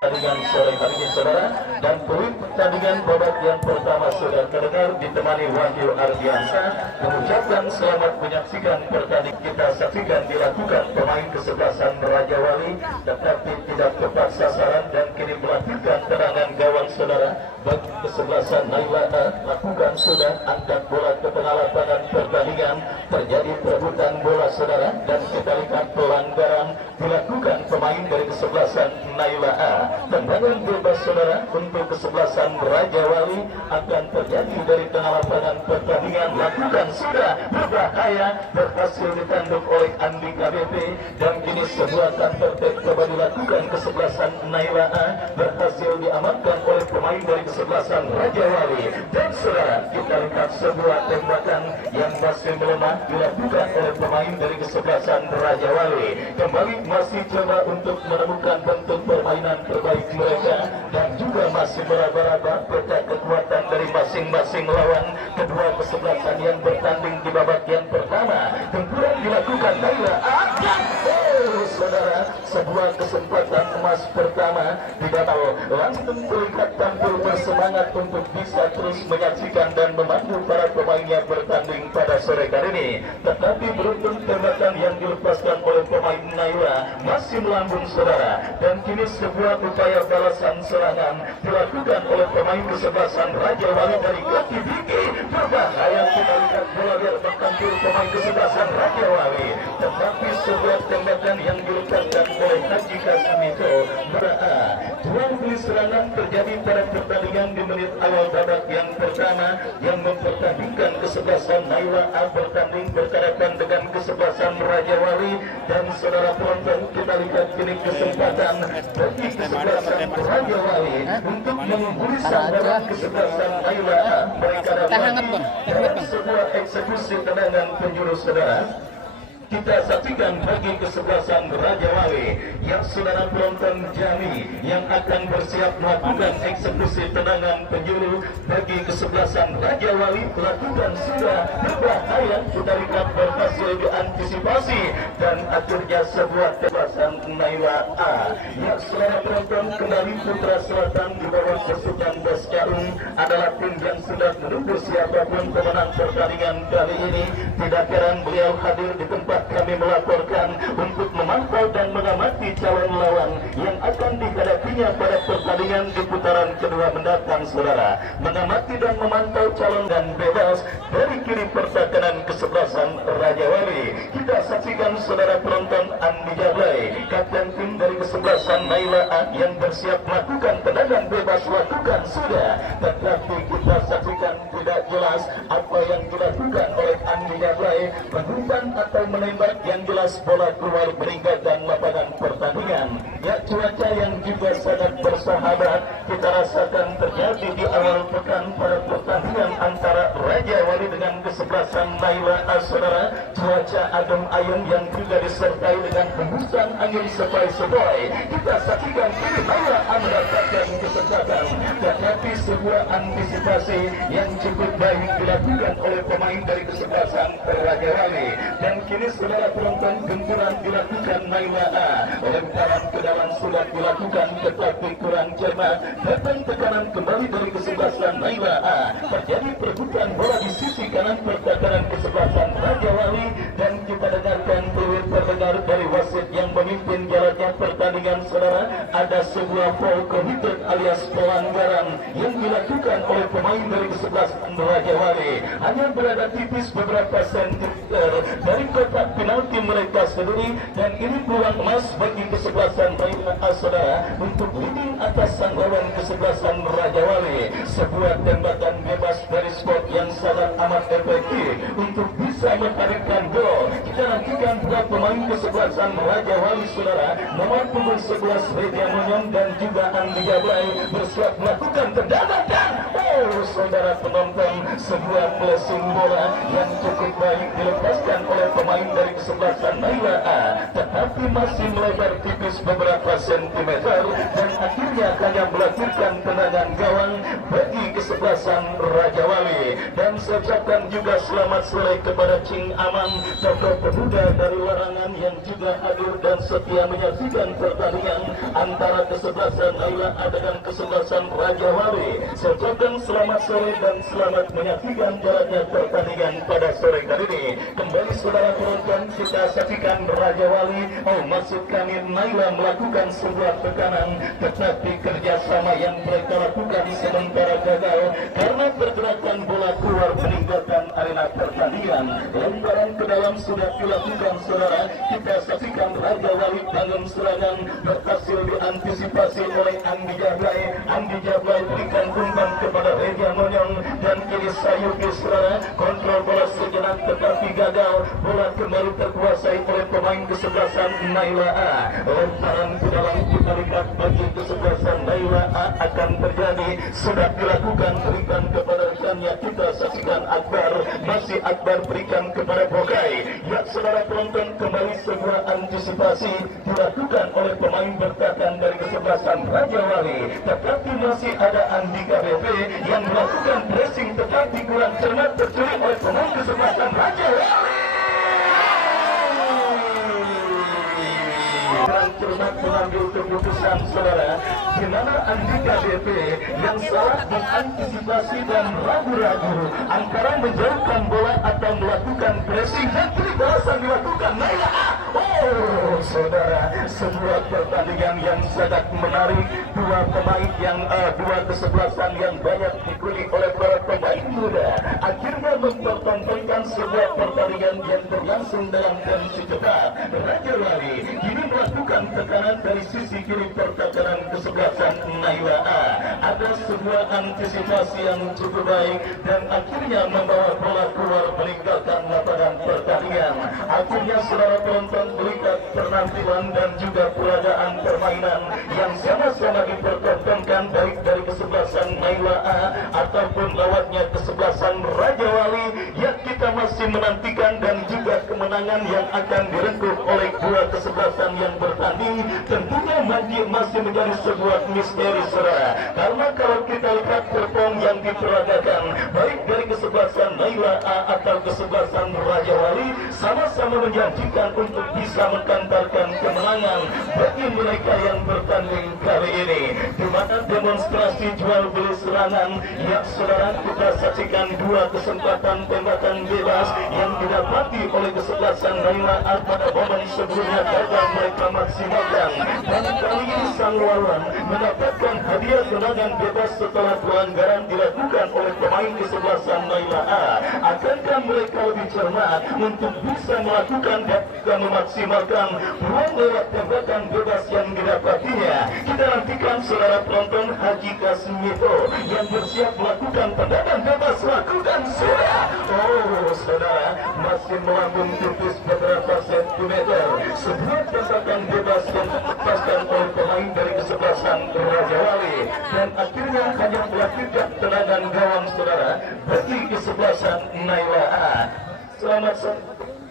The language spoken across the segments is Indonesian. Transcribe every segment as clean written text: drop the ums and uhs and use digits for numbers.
Pertandingan sore hari ini saudara, dan poin pertandingan babak yang pertama sudah terdengar ditemani Wahyu Ardiansa mengucapkan selamat menyaksikan pertandingan. Kita saksikan dilakukan pemain kesebelasan Raja Wali tetapi tidak tepat sasaran dan kini melakukan tendangan gawang saudara. Bagi kesebelasan Naila lakukan sudah angkat bola ke tengah lapangan pertandingan, terjadi perebutan bola saudara, dan kita lihat pelanggaran dilakukan pemain dari kesebelasan Naila A. Tendangan bebas saudara untuk kesebelasan Raja Wali akan terjadi dari tengah lapangan pertandingan, lakukan sudah berbahaya, berhasil ditanduk oleh Andi KBP, dan kini sebuah counter attack coba dilakukan kesebelasan Naila A, berhasil diamankan oleh pemain dari kesebelasan Raja Wali. Dan saudara, kita lihat sebuah tembakan yang masih melemah dilakukan oleh pemain dari kesebelasan Raja Wali. Kembali masih coba untuk menemukan bentuk permainan terbaik mereka dan juga masih meraba-raba peta kekuatan dari masing-masing lawan. Kedua kesebelasan yang bertanding di babak yang pertama, tempuran dilakukan Naila akan saudara, sebuah kesempatan emas pertama didapat, langsung terlihat tampil bersemangat untuk bisa terus menyaksikan dan memandu para pemainnya bertanding pada sore kali ini. Tetapi beruntung tembakan yang dilepaskan oleh pemain Naila masih melambung saudara, dan kini sebuah upaya balasan serangan dilakukan oleh pemain kesebelasan Raja Wali dari kaki Diki. Berbahaya, kita lihat bola liar tampil pemain kesebelasan Raja Wali, tetapi sebuah tembakan yang dilepaskan oleh Haji Kasmito. Jual beli serangan terjadi pada pertandingan di menit awal babak yang pertama yang mempertandingkan kesebelasan Naila A bertanding berhadapan dengan kesebelasan Raja Wali. Dan saudara penonton, kita lihat kini kesempatan bagi kesebelasan Raja Wali untuk mengungguli kesebelasan Naila A. Mereka dapat Bang. Dalam sebuah eksekusi tendangan penjuru saudara, kita saksikan bagi kesebelasan Raja Wali yang saudara penonton Jami yang akan bersiap melakukan eksekusi tendangan penjuru. Bagi kesebelasan Raja Wali melakukan sudah berbahaya, tarikat berhasil diantisipasi dan akhirnya sebuah tebasan Naila A yang saudara penonton kembali Putra Selatan di bawah pasukan Bos Jarum adalah tim yang sudah menunggu siapapun pemenang pertandingan kali ini. Tidak heran beliau hadir di tempat kami melaporkan untuk memantau dan mengamati calon lawan yang akan dihadapinya pada pertandingan di putaran kedua mendatang saudara. Mengamati dan memantau calon dan bebas dari kiri pertahanan kesebelasan Raja Wali. Kita saksikan saudara penonton Andi Jablay, kapten tim dari kesebelasan Naila A yang bersiap melakukan tendangan bebas lakukan sudah, tetapi kita saksikan tidak jelas apa yang dilakukan oleh Andi Jablay, mengumpan atau menembak, yang jelas bola keluar meninggalkan lapangan pertandingan. Ya, cuaca yang juga sangat bersahabat kita rasakan terjadi di awal pekan pada pertandingan antara Raja Wali dengan kesebelasan Naila A saudara. Cuaca adem ayem yang juga disertai dengan hembusan angin sepoi-sepoi. Kita saksikan kini Naila A mendapatkan kesempatan, tetapi sebuah antisipasi yang cukup baik dilakukan oleh pemain dari kesebelasan Raja Wali. Dan kini saudara penonton, gempuran dilakukan Naila A, lemparan ke dalam sudah dilakukan tetapi kurang cermat. Datang tekanan kembali dari kesebelasan Naila A, terjadi perebutan bola di sisi kanan pertahanan kesebelasan Raja Wali. Dan kita dengarkan peluit terdengar dari wasit yang memimpin jalannya pertandingan saudara. Ada sebuah foul committed alias pelanggaran yang dilakukan oleh pemain dari kesebelasan Raja Wali, hanya berada tipis beberapa sentimeter dari kotak penalti mereka sendiri. Dan ini peluang emas bagi kesebelasan Naila A saudara untuk leading atas sang lawan kesebelasan Raja Wali. Sebuah tembakan bebas dari spot yang sangat amat efektif untuk bisa menghadirkan gol. Kita nantikan dua pemain kesebelasan Raja Wali saudara, nomor punggung 11 Reja Monyong dan juga Andi Jablay bersiap melakukan tendangan. Dan saudara penonton, sebuah placing bola yang cukup baik dilepaskan oleh pemain dari kesebelasan Naila A, tetapi masih melebar tipis beberapa sentimeter dan akhirnya hanya melahirkan tendangan gawang bagi kesebelasan Raja Wali. Dan saya ucapkan juga selamat sore kepada Cing Aman, tokoh pemuda dari Larangan yang juga hadir dan setia menyaksikan pertandingan antara kesebelasan Naila A dengan kesebelasan Raja Wali. Saya ucapkan selamat sore dan selamat menyaksikan jalannya pertandingan pada sore kali ini. Kembali saudara penonton, kita saksikan Raja Wali, maksud kami Naila melakukan sebuah tekanan, tetapi kerjasama yang mereka lakukan sementara gagal karena pergerakan bola keluar meninggalkan arena pertandingan. Lemparan ke dalam sudah dilakukan saudara. Kita saksikan Raja Wali bangun serangan berhasil diantisipasi oleh Andi Jablay. Andi Jablay berikan umpan kepada Reja Monyong dan kini Sayuki saudara kontrol bola sejenak tetapi gagal. Bola kembali terkuasai oleh pemain kesebelasan Naila A. Lemparan ke dalam kita lihat bagi kesebelasan Naila A akan terjadi, sudah dilakukan, berikan kepada rekannya. Kita saksikan Akbar, masih Akbar berikan kepada Bokai. Ya saudara penonton, kembali sebuah antisipasi dilakukan oleh pemain bertahan dari kesebelasan Raja Wali, tetapi masih ada Andika BP yang melakukan pressing tetapi kurang cermat, tercuri oleh pemain kesebelasan Raja Wali. Kurang cermat mengambil keputusan saudara, di mana Andika BP yang salah mengantisipasi dan ragu-ragu antara menjauhkan bola atau melakukan pressing, dan balasan dilakukan Naila A. Saudara, sebuah pertandingan yang sangat menarik. Dua pemain yang dua kesebelasan yang banyak dikulik oleh para pemain muda akhirnya mempertontonkan sebuah pertandingan yang berlangsung dalam kondisi cepat. Raja Wali kini melakukan tekanan dari sisi kiri pertahanan kesebelasan Naila A. ada sebuah antisipasi yang cukup baik dan akhirnya membawa bola keluar meninggalkan lapangan pertandingan. Akhirnya saudara penonton melihat penampilan dan juga peragaan permainan yang sama-sama dipertontonkan baik dari kesebelasan Naila A ataupun lawannya kesebelasan Raja Wali, yang kita masih menantikan dan juga kemenangan yang akan direngkuh oleh dua kesebelasan yang bertanding tentunya masih menjadi sebuah misteri saudara, karena kalau kita lihat perform yang diperagakan baik dari kesebelasan Naila A atau kesebelasan Raja Wali sama-sama menjanjikan untuk bisa mengantarkan kemenangan bagi mereka yang bertanding kali ini, di mana demonstrasi jual beli serangan yang saudara kita saksikan dua kesempatan tembakan bebas yang didapati oleh kesebelasan Naila A pada momen sebelumnya gagal mereka maksimalkan, dan kali ini sang lawan mendapatkan hadiah tendangan bebas setelah pelanggaran dilakukan oleh pemain kesebelasan Naila A. Akankah mereka lebih cermat untuk bisa melakukan dan juga memaksimalkan peluang lewat tembakan bebas yang didapatinya? Kita nantikan saudara penonton. Haji Kasmito yang bersiap melakukan tendangan bebas, lakukan sudah. Oh saudara, masih melambung tipis beberapa sentimeter. Sebuah tembakan bebas yang dilepaskan oleh pemain dari kesebelasan Raja Wali, dan akhirnya hanya melakukan tendangan gawang saudara bagi kesebelasan Naila A. Selamat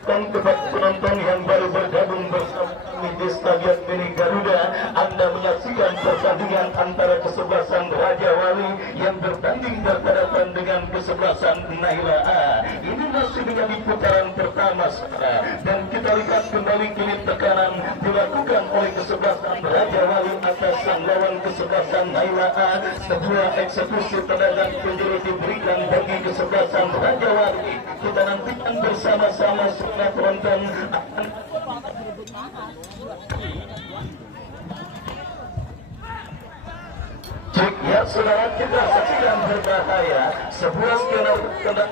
kepada penonton yang baru bergabung bersama kami di Stadion Mini Garuda. Anda menyaksikan pertandingan antara kesebelasan Raja Wali yang bertanding berhadapan dengan kesebelasan Naila A. Ini masih menjadi putaran pertama saudara, dan kita lihat kembali kini tekanan dilakukan oleh kesebelasan Raja Wali atas sang lawan kesebelasan Naila A. Sebuah eksekusi tendangan penjuru diberikan bagi kesebelasan Raja Wali. Kita nantikan bersama-sama saudara penonton. Cek ya saudara, kita saksikan berbahaya sebuah skenario tendangan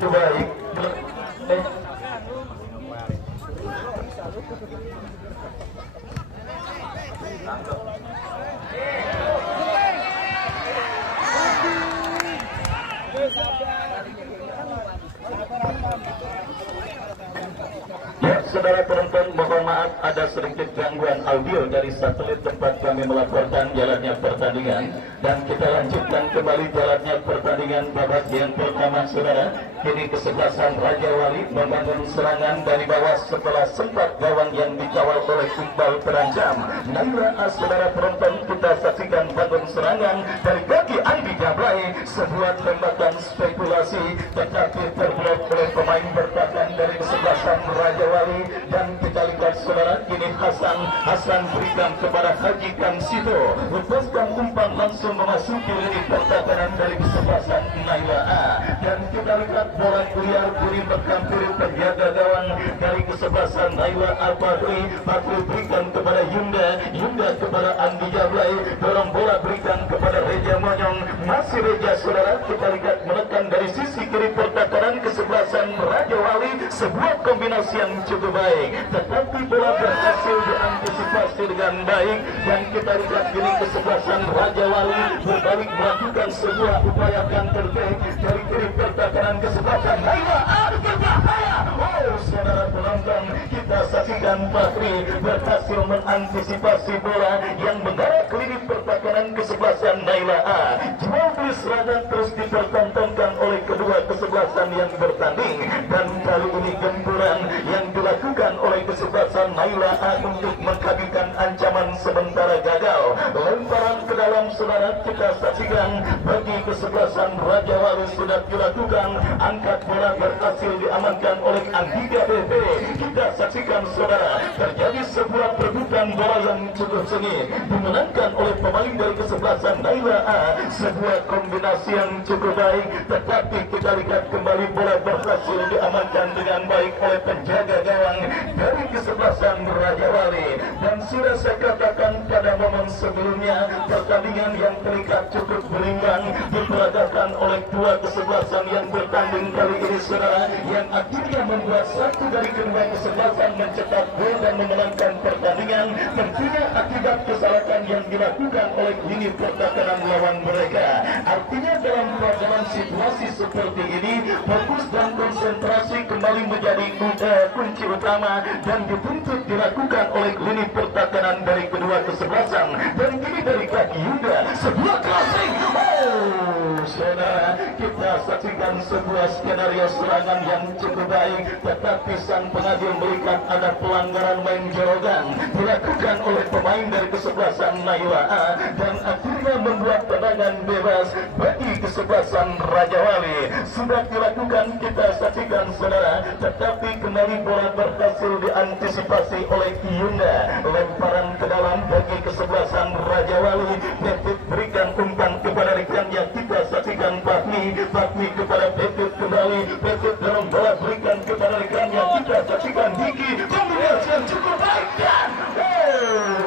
baik. Ya, saudara penonton, mohon maaf ada sedikit gangguan audio dari satelit tempat kami melaporkan jalannya pertandingan, dan kita lanjutkan kembali jalannya pertandingan babak yang pertama saudara. Kini kesebelasan Raja Wali membangun serangan dari bawah setelah sempat gawang yang dikawal oleh Iqbal terancam. Naila A, saudara penonton, kita saksikan bangun serangan dari kaki Andi Jablay, sebuah tembakan spekulasi tetapi terblok oleh pemain bertahan dari kesebelasan Raja Wali, dan kita lihat saudara kini Hasan berikan kepada Haji Kamsito, lepaskan umpan langsung memasuki lini pertahanan dari kesebelasan Naila A, dan kita lihat bola liar kini berkampur penjaga gawang dari kesebelasan Naila A. Patri berikan kepada Yunda kepada Andi Jablay, dorong bola berikan kepada Reja Monyong, masih Reja saudara, kita lihat menekan dari sisi kiri pertahanan kesebelasan Raja Wali, sebuah kombinasi yang cukup baik, tetapi bola berhasil diantisipasi dengan baik, dan kita lihat kini kesebelasan Raja Wali berbalik melakukan sebuah upaya counter back dari kiri pertahanan kesebelasan Naila A. Berbahaya. Oh saudara penonton, kita saksikan Patri berhasil mengantisipasi bola yang mengarah ke lini pertahanan kesebelasan Naila A. Jual beli serangan terus dipertontonkan oleh kedua kesebelasan yang bertanding, dan kali ini gempuran yang dilakukan oleh kesebelasan Naila A untuk menghabiskan ancaman sementara gagal. Lemparan ke dalam saudara, kita saksikan bagi kesebelasan Raja Wali sudah dilakukan, angkat bola berhasil diamankan oleh Andika BP. Kita saksikan saudara, terjadi sebuah perebutan bola yang cukup sengit dimenangkan oleh pemain dari kesebelasan Naila A. Sebuah kombinasi yang cukup baik, tetapi kita lihat kembali bola berhasil diamankan dengan baik oleh penjaga gawang dari kesebelasan Raja Wali. Dan sudah saya katakan pada momen sebelumnya, pertandingan yang terlihat cukup berimbang diperagakan oleh dua kesebelasan yang bertanding kali ini saudara, yang akhirnya membuat satu dari kedua kesebelasan mencetak gol dan memenangkan pertandingan tentunya akibat kesalahan yang dilakukan oleh lini pertahanan lawan mereka. Artinya dalam situasi seperti ini, fokus dan konsentrasi kembali menjadi kunci utama dan dituntut dilakukan oleh lini pertahanan dari kedua kesebelasan. Dan kini dari kaki Yuda, sebuah crossing. Saudara, kita saksikan sebuah skenario serangan yang cukup baik, tetapi sang pengadil melihat ada pelanggaran main jorogan dilakukan oleh pemain dari kesebelasan Naila A, dan akhirnya membuat tendangan bebas bagi kesebelasan Raja Wali. Sudah dilakukan, kita saksikan saudara, tetapi kembali bola berhasil diantisipasi oleh Yunda. Lemparan ke dalam bagi kesebelasan Raja Wali. David berikan umpan kepada rekannya, kita saksikan Bakmi kepada David kembali. David dalam bola berikan kepada rekannya, kita saksikan Diki, kombinasi yang cukup baik dan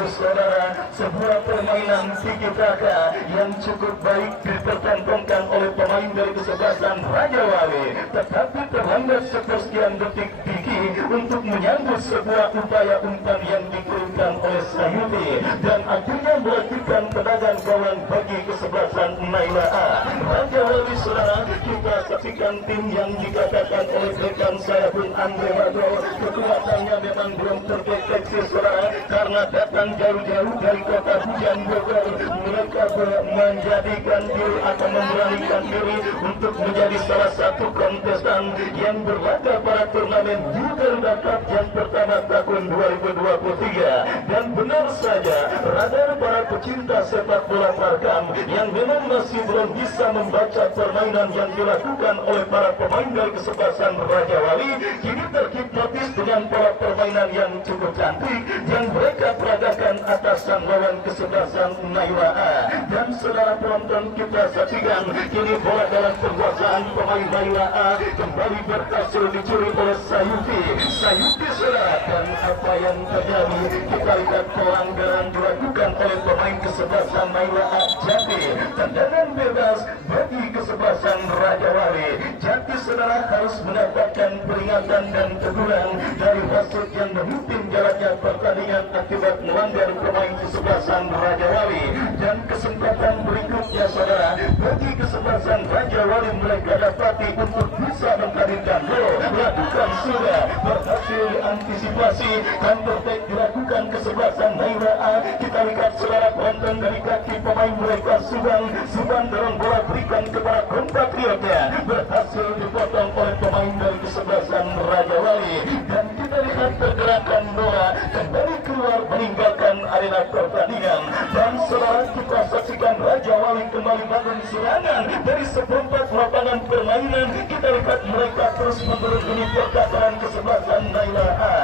saudara, sebuah permainan tiki-taka yang cukup baik dipertontonkan oleh pemain dari kesebelasan Raja Wali, tetapi terlambat sekian detik Diki untuk menyambut sebuah upaya umpan yang dikirimkan oleh Sayuti, dan akhirnya melakukan tendangan gawang bagi kesebelasan Naila A. Raja Wali saudara, kita saksikan tim yang dikatakan oleh rekan saya Bung Andre Madro, kekuatannya memang belum terdeteksi saudara, karena datang jauh-jauh dari kota Hujan Bogor. Mereka menjadikan diri atau memberanikan diri untuk menjadi salah satu kontestan yang berlaga pada turnamen Garuda Cup yang pertama tahun 2023. Dan benar saja, radar para pecinta sepak bola Farkam yang memang masih belum bisa membaca permainan yang dilakukan oleh para pemain dari kesebelasan Raja Wali, kini terhipnotis dengan pola permainan yang cukup cantik yang mereka peragakan atas sang lawan kesebelasan Naila A. Dan saudara penonton, kita saksikan kini bola dalam penguasaan pemain Naila A kembali berhasil dicuri oleh Sayuti saudara, dan apa yang terjadi, kita lihat pelanggaran dilakukan oleh pemain kesebelasan Naila A Jati. Tendangan bebas bagi kesebelasan Raja Wali. Jati saudara harus mendapatkan peringatan dan teguran dari wasit yang memimpin jalannya pertandingan akibat melanggar pemain kesebelasan Raja Wali. Dan kesempatan berikutnya saudara bagi kesebelasan Raja Wali mereka dapati untuk bisa menghadirkan gol. Lakukan sudah berhasil diantisipasi dan perfect dilakukan kesebelasan Naila A. Kita lihat saudara penonton dari kaki pemain mereka Subhan dorong bola berikan kepada kompatriotnya, berhasil dipotong oleh pemain dari kesebelasan Raja Wali. Dan kita lihat pergerakan bola kembali keluar meninggalkan arena pertandingan. Dan saudara, kita saksikan Raja Wali kembali bangun serangan dari seperempat lapangan permainan. Kita lihat mereka terus memberhenti pertahanan kesebelasan Naila A.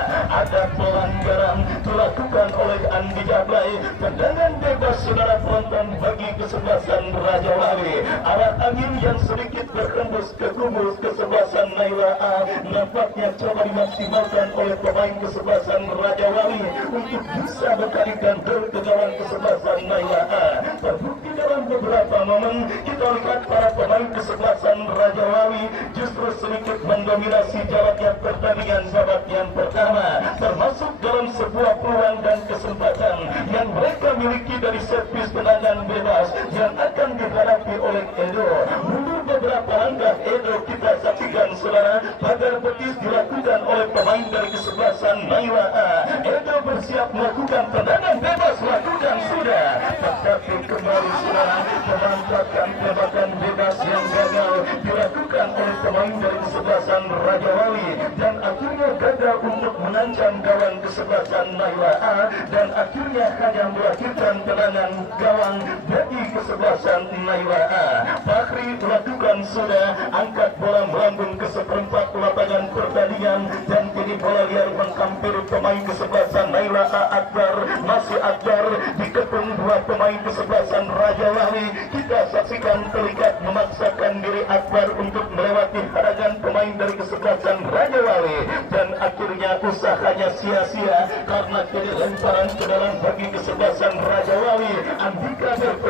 Ada pelanggaran dilakukan oleh Andi Jablay. Tendangan bebas saudara penonton bagi kesebelasan Raja Wali. Arah angin yang sedikit berhembus ke kubu kesebelasan Naila A nampaknya coba dimaksimalkan oleh pemain kesebelasan Raja Wali untuk bisa mengalihkan gol ke gawang kesebelasan Naila A. Terbukti dalam beberapa momen kita lihat para pemain kesebelasan Raja Wali justru sedikit mendominasi jalannya pertandingan babak yang pertama, termasuk dalam sebuah peluang dan kesempatan yang mereka miliki dari servis tendangan bebas yang akan dihadapi oleh Edo. Mundur beberapa langkah Edo, kita saksikan saudara, pagar betis dilakukan oleh pemain dari kesebelasan Naila A. Edo bersiap melakukan tendangan bebas, lakukan sudah, tetapi kembali saudara memanfaatkan tembakan bebas yang gagal dilakukan oleh pemain dari kesebelasan Raja Wali, dan akhirnya gagal untuk mengancam gawang kesebelasan Naila A, dan akhirnya hanya melahirkan tendangan gawang bagi kesebelasan Naila A. Fakhri melakukan sudah, angkat bola melambung ke seperempat lapangan pertandingan, dan kini bola liar menghampiri pemain kesebelasan Naila A. Akbar, masih Akbar dikepung dua pemain kesebelasan Raja Wali. Kita saksikan terlihat memaksakan diri Akbar untuk melewati hadangan pemain pemain dari kesebelasan Raja Wali, dan akhirnya usahanya sia-sia karena jadi lemparan ke dalam bagi kesebelasan Raja Wali. Andika BP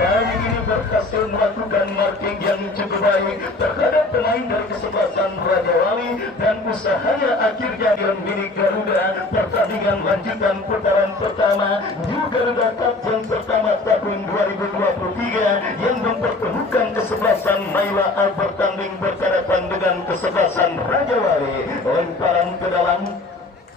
kali ini berhasil melakukan marking yang cukup baik terhadap pemain dari kesebelasan Raja Wali, dan usahanya akhirnya diambil Garuda. Pertandingan lanjutan putaran pertama New Garuda Cup yang pertama tahun 2023 yang mempertemukan kesebelasan Naila A bertanding berhadapan dengan kesebelasan Raja Wali. Lemparan ke dalam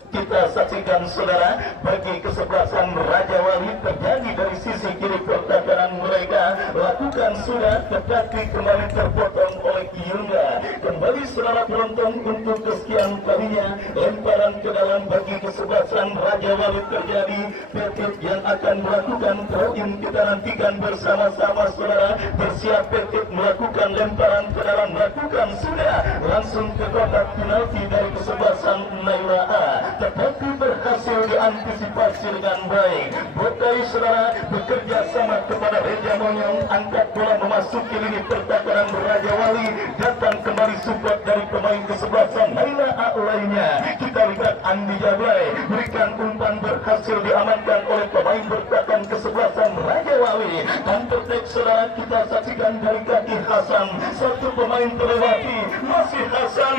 kita saksikan saudara, bagi kesebelasan Raja Wali terjadi dari sisi kiri pertahanan mereka, lakukan sudah tetapi kembali terpotong oleh Yunda. Kembali saudara penonton untuk kesekian kalinya lemparan ke dalam bagi kesebelasan Raja Wali terjadi. Petit yang akan melakukan throw-in kita nantikan bersama-sama saudara. Bersiap Petit melakukan lemparan ke dalam, melakukan sudah langsung ke kotak penalti dari kesebelasan Naila A, tetapi berhasil diantisipasi dengan baik. Botai saudara bekerja sama kepada Reja Monyong, angkat bola memasuki lini pertahanan Raja Wali, datang kembali support dari pemain kesebelasan Naila A lainnya. Kita lihat Andi Jablay berikan umpan, berhasil diamankan oleh pemain bertahan kesebelasan Raja Wali. Counter attack saudara kita saksikan dari kaki Hasan, satu pemain terlewati, masih Hasan,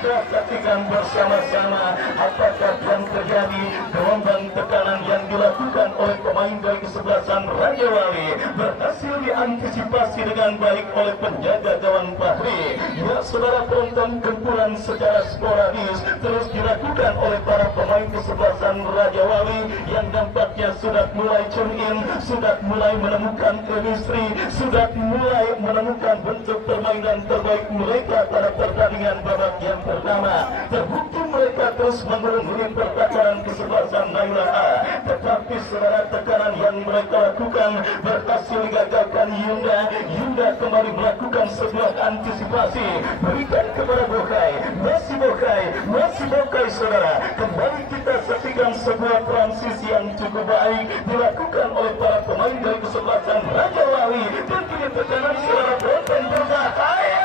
kita saksikan bersama-sama apakah yang terjadi. Gelombang tekanan yang dilakukan oleh pemain dari kesebelasan Raja Wali berhasil diantisipasi dengan baik oleh penjaga gawang Fahri. Ya saudara penonton, gempuran secara sporadis terus dilakukan oleh para pemain kesebelasan Raja Wali yang nampaknya sudah mulai tune in, sudah mulai menemukan chemistry, sudah mulai menemukan bentuk permainan terbaik mereka pada pertandingan babak yang pertama. Terbukti mereka terus mengerungi pertahanan kesebelasan Naila A, tetapi saudara tekanan yang mereka lakukan berhasil digagalkan Yunda kembali melakukan sebuah antisipasi, berikan kepada Bokai, masih Bokai saudara. Kembali kita saksikan sebuah transisi yang cukup baik dilakukan oleh para pemain dari kesebelasan Raja Wali, dan kini tekanan saudara penonton berbahaya.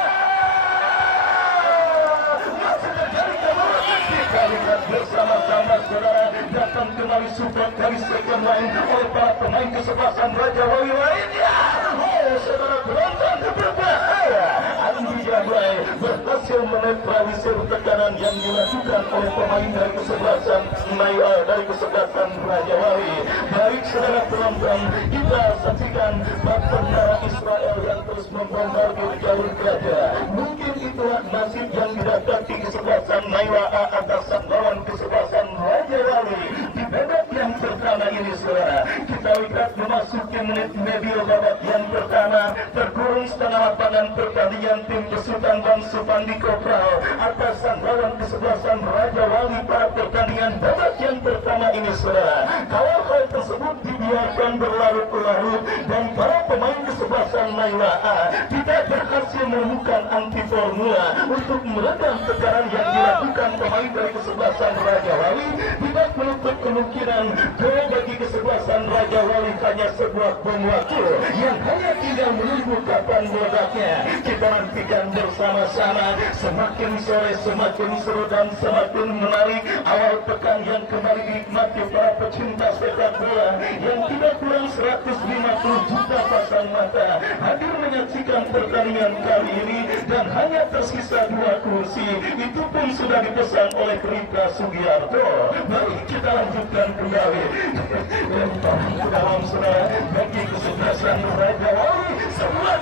Lihat bersama-sama saudara, datang kembali support dari second line oleh para pemain kesebelasan Raja Wali lainnya. Saudara penonton berbahaya. Andi Jablay berhasil menetralisir tekanan yang dilakukan oleh pemain dari kesebelasan Raja Wali. Baik saudara penonton, kita saksikan tentara Israel yang terus membombardir jalur Gaza. Mungkin itulah nasib yang didapati kesebelasan Naila A atas lawan kesebelasan Raja Wali di babak yang pertama ini saudara. Kita lihat memasuki menit medio babak yang pertama, terkurung setengah lapangan pertandingan tim besutan dan Supandi Kopral atas lawan kesebelasan Raja Wali pada pertandingan babak yang pertama ini saudara. Kalau hal tersebut dibiarkan berlarut-larut dan para pemain kesebelasan Naila A tidak berhasil menemukan anti formula untuk meredam tekanan yang dilakukan pemain dari kesebelasan Raja Wali, tidak menutup kemungkinan gol bagi kesebelasan Raja Wali hanya sebuah bom waktu yang hanya tinggal menunggu kapan meledaknya. Kita nantikan bersama-sama. Semakin sore semakin seru dan semakin menarik awal pekan yang kembali dinikmati para pecinta sepak bola yang tidak kurang 150 juta pasang mata hadir menyaksikan pertandingan kali ini, dan hanya tersisa 2 kursi, itu pun sudah dipesan oleh Rika Sugiarto. Baik, kita lanjutkan kembali lemparan ke dalam saudara bagi kesebelasan Raja Wali. Sebuah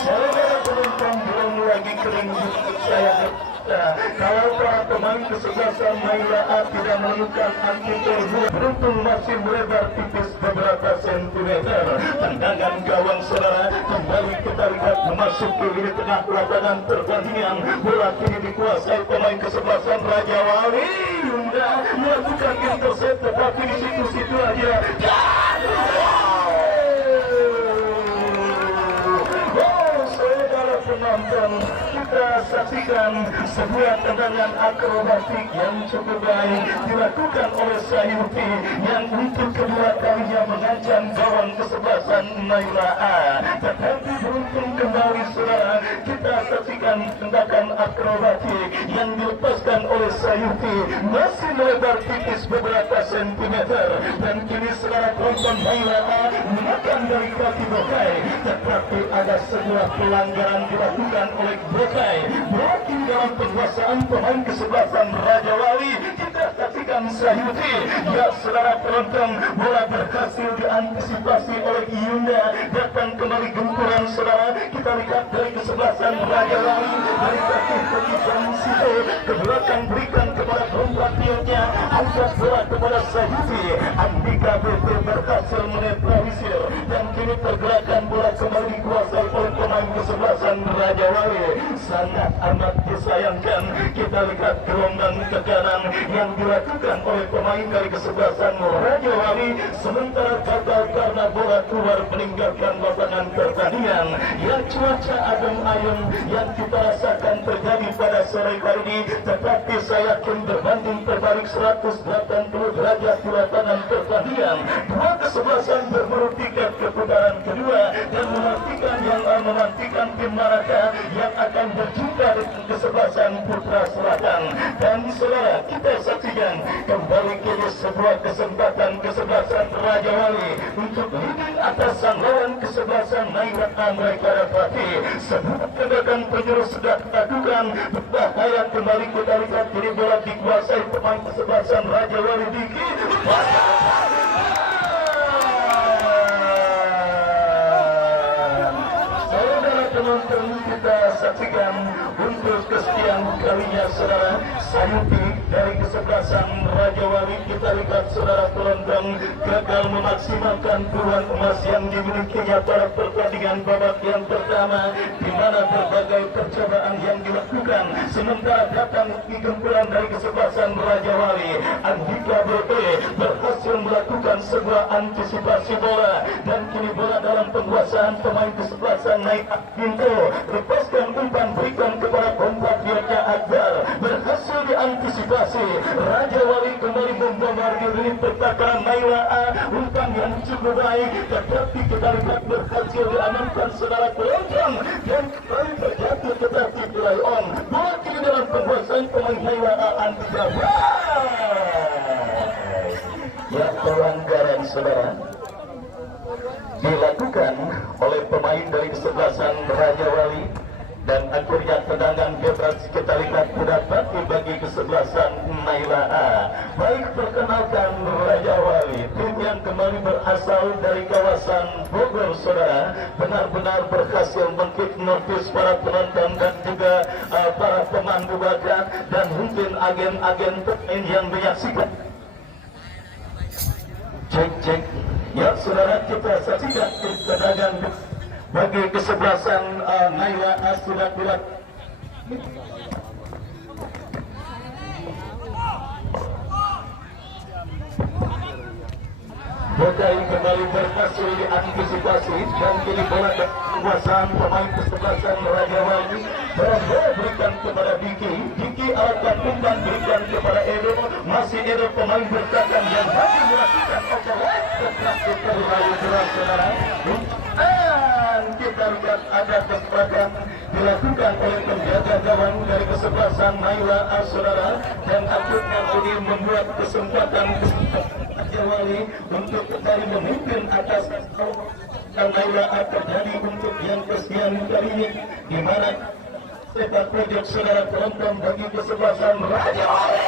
saudara penonton belum lagi kering saya. Kalau para pemain kesebelasan Naila A tidak menemukan anti formula, beruntung masih melebar tipis beberapa sentimeter. Tendangan gawang saudara kembali kita lihat memasuki lini tengah lapangan pertandingan. Bola kini dikuasai pemain kesebelasan Raja Wali. Yunda melakukan intercept, tetapi di situ-situ aja. Saudara penonton, kita saksikan sebuah tendangan akrobatik yang cukup baik dilakukan oleh Sayuti yang untuk kedua kalinya mengancam gawang kesebelasan Naila A. Tetapi beruntung kembali saudara, kita saksikan tendangan akrobatik yang dilepaskan oleh Sayuti masih melebar tipis beberapa sentimeter, dan kini saudara penonton Naila A makan dari kaki Bokai, tetapi ada sebuah pelanggaran dilakukan oleh Bokai berarti dalam penguasaan pemain kesebelasan Raja Wali. Kita saksikan Sayuti, ya saudara penonton, bola berhasil diantisipasi oleh Yunda, datang kembali gempuran saudara. Kita lihat dari kesebelasan Raja Wali, dari kaki dan situ ke belakang berikan kepada compatriotnya, angkat bola kepada Sayuti. Andika BP berhasil menetralisir, dan kini pergerakan bola kembali dikuasai oleh pemain kesebelasan Raja Wali. Sangat amat disayangkan, kita lihat gelombang tekanan yang dilakukan oleh pemain dari kesebelasan Raja Wali, sementara gagal karena bola keluar meninggalkan lapangan pertandingan. Ya, cuaca adem ayem yang kita rasakan terjadi pada sore hari ini, tetapi saya yakin berbanding terbalik 180 derajat di lapangan pertandingan. Dua kesebelasan berburu tiket ke putaran kedua dan memantikan tim manakah yang akan berjumpa dengan kesebelasan Putra Selatan. Dan saudara, kita saksikan kembali kini sebuah kesempatan kesebelasan Raja Wali untuk leading atas sang lawan kesebelasan Naila A. mereka dapati. Sebuah tindakan penjuru sudah dilakukan, berbahaya kembali kita lihat kini bola dikuasai pemain kesebelasan Raja Wali Diki. Penonton, kita saksikan untuk kesekian kalinya saudara, Sayuti dari kesebelasan Raja Wali, kita lihat saudara penonton, gagal memaksimalkan peluang emas yang dimilikinya pada pertandingan babak yang pertama, di mana berbagai percobaan yang dilakukan, sementara datang di gempuran dari kesebelasan Raja Wali. Andika BP berhasil melakukan sebuah antisipasi bola, dan kini bola dalam penguasaan pemain kesebelasan naik pintu, lepaskan umpan berikan kepada compatriotnya Akbar, berhasil diantisipasi. Raja Wali kembali membombardir ini pertahanan Naila A, umpan yang cukup baik, tetapi kita lihat berhasil diamankan saudara penonton, dan kembali terjatuh tetapi play on. Bola kini dalam penguasaan pemain Naila A. Andika. Ya, pelanggaran saudara dilakukan oleh pemain dari kesebelasan Raja Wali, dan akhirnya tendangan bebas kita lihat didapat bagi kesebelasan Naila A. Baik, perkenalkan Raja Wali, tim yang kembali berasal dari kawasan Bogor saudara, benar-benar berhasil menghipnotis para penonton dan juga para pemandu bakat dan mungkin agen-agen pemain yang menyaksikan. Cek. Ya saudara, kita saksikan tendangan bagi kesebelasan Naila A. sudah dilakukan. Bokai kembali berhasil diantisipasi, dan kini bola kekuasaan pemain kesebelasan Raja Wali. Bola berikan kepada Diki alatkan umpan berikan kepada Edo, masih Edo pemain bertahan yang tadi melakukan overlap, tetapi terlalu keras saudara. Dan kita lihat ada kesempatan dilakukan oleh penjaga gawang dari kesebelasan Naila A saudara, dan akhirnya ini membuat kesempatan Raja Wali untuk kembali memimpin atas dan Naila A terjadi untuk yang kesekian kalinya, di mana sepak pojok saudara penonton bagi kesebelasan Raja Wali.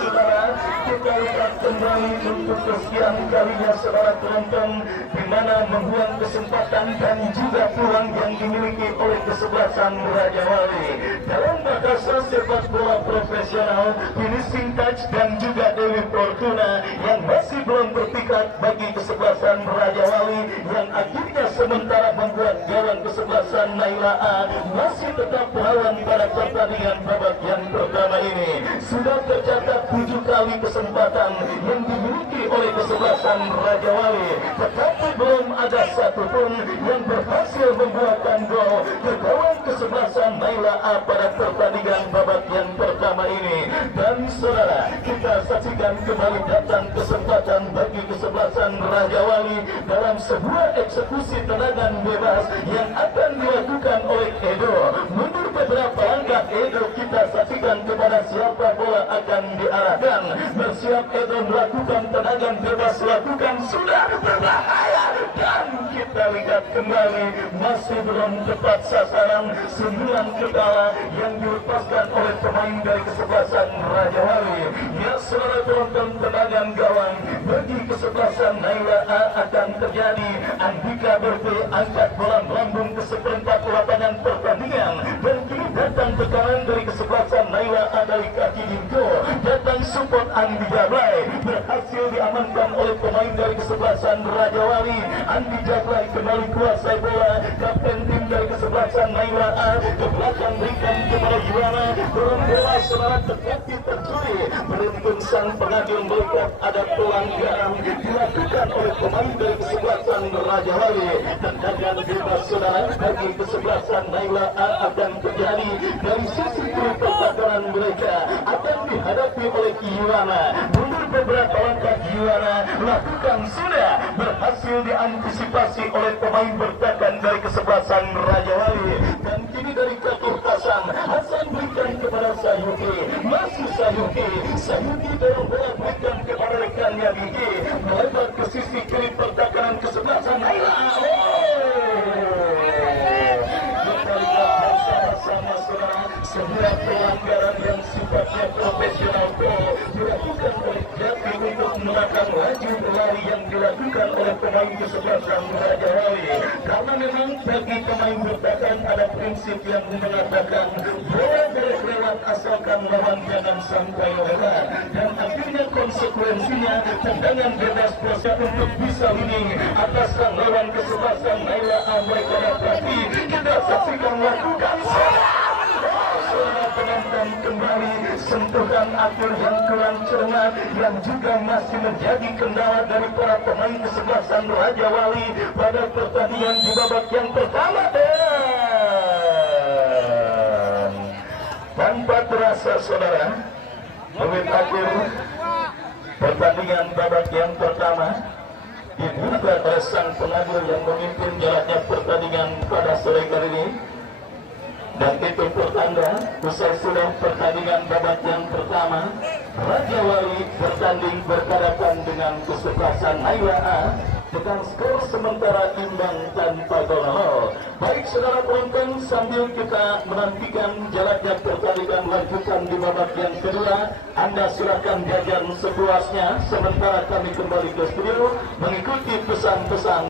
Saudara, kita lihat kembali untuk kesekian kalinya saudara penonton, di mana membuang kesempatan dan juga peluang yang dimiliki oleh kesebelasan Raja Wali dalam batasan sepak bola profesional, finishing touch dan juga Dewi Fortuna yang masih belum bertikat bagi kesebelasan Raja Wali, yang akhirnya sementara membuat jalan kesebelasan Naila Naila A masih tetap melawan pada pertandingan babak yang pertama ini. Sudah tercatat 7 kali kesempatan yang dimiliki oleh kesebelasan Raja Wali, tetapi belum ada satupun yang berhasil membuahkan gol ke gawang kesebelasan Naila A pada pertandingan babak yang pertama ini. Dan saudara, kita saksikan kembali datang kesempatan bagi kesebelasan Raja Wali dalam sebuah eksekusi tendangan bebas yang akan dilakukan oleh Edo. Mundur beberapa langkah Edo, kita saksikan kepada siapa bola akan diarahkan. Bersiap Edo melakukan tendangan bebas, lakukan sudah berbahaya, dan kita lihat kembali masih belum tepat sasaran. 9 kepala yang dilepaskan oleh pemain dari kesebelasan Raja Wali. Ya saudara penonton, tendangan gawang bagi kesebelasan Naila A akan terjadi. Andika Berti angkat bola melambung ke seperempat lapangan pertandingan, dan kini datang tekanan dari kesebelasan Naila A dari kaki Dinko. Datang support Andi Jablay, berhasil diamankan oleh pemain dari kesebelasan Raja Wali. Andi Jablay kembali kuasai bola, kapten tim dari kesebelasan Naila A ke belakang berikan kepada Yuwana. Dorong bola saudara tetapi tercuri. Beruntung sang pengadil melihat ada pelanggaran dilakukan oleh pemain dari kesebelasan Raja Wali. Tendangan bebas saudara bagi kesebelasan Naila A akan terjadi dari sisi kiri pertahanan mereka, akan dihadapi oleh Yuwana. Mundur beberapa langkah Yuwana, lakukan sudah berhasil diantisipasi oleh pemain bertahan dari kesebelasan Raja Wali. Dan kini dari kaki Hasan berikan kepada Sayuki, masih Sayuki dorong bola berikan kepada rekannya Diki, melebar ke sisi kiri pertahanan kesebelasan Naila. Kita lihat bersama-sama saudara, sebuah pelanggaran yang sifatnya profesional dilakukan oleh Jati untuk menahan laju berlari yang dilakukan oleh pemain kesebelasan Raja Wali. Karena memang bagi pemain bertahan ada prinsip yang mengatakan bola boleh lewat asalkan lawan jangan sampai lewat, dan akhirnya konsekuensinya tendangan bebas proses untuk bisa winning atas sang lawan kesebelasan Naila A. Mereka dapati, kita saksikan lakukan saudara penonton kembali sentuhan akhir yang kurang cermat yang juga masih menjadi kendala dari para pemain kesebelasan Raja Wali pada pertandingan di babak yang pertama. Dan tanpa terasa saudara, menit akhir pertandingan babak yang pertama dibuka oleh sang pengadil yang memimpin jalannya pertandingan pada sore kali ini. Dan itu pertanda usai sudah pertandingan babak yang pertama, Raja Wali bertanding berhadapan dengan kesebelasan Naila A dengan skor sementara imbang tanpa gol. Baik saudara penonton, sambil kita menantikan jalannya pertandingan lanjutan di babak yang kedua, Anda silakan jajan sepuasnya sementara kami kembali ke studio mengikuti pesan-pesan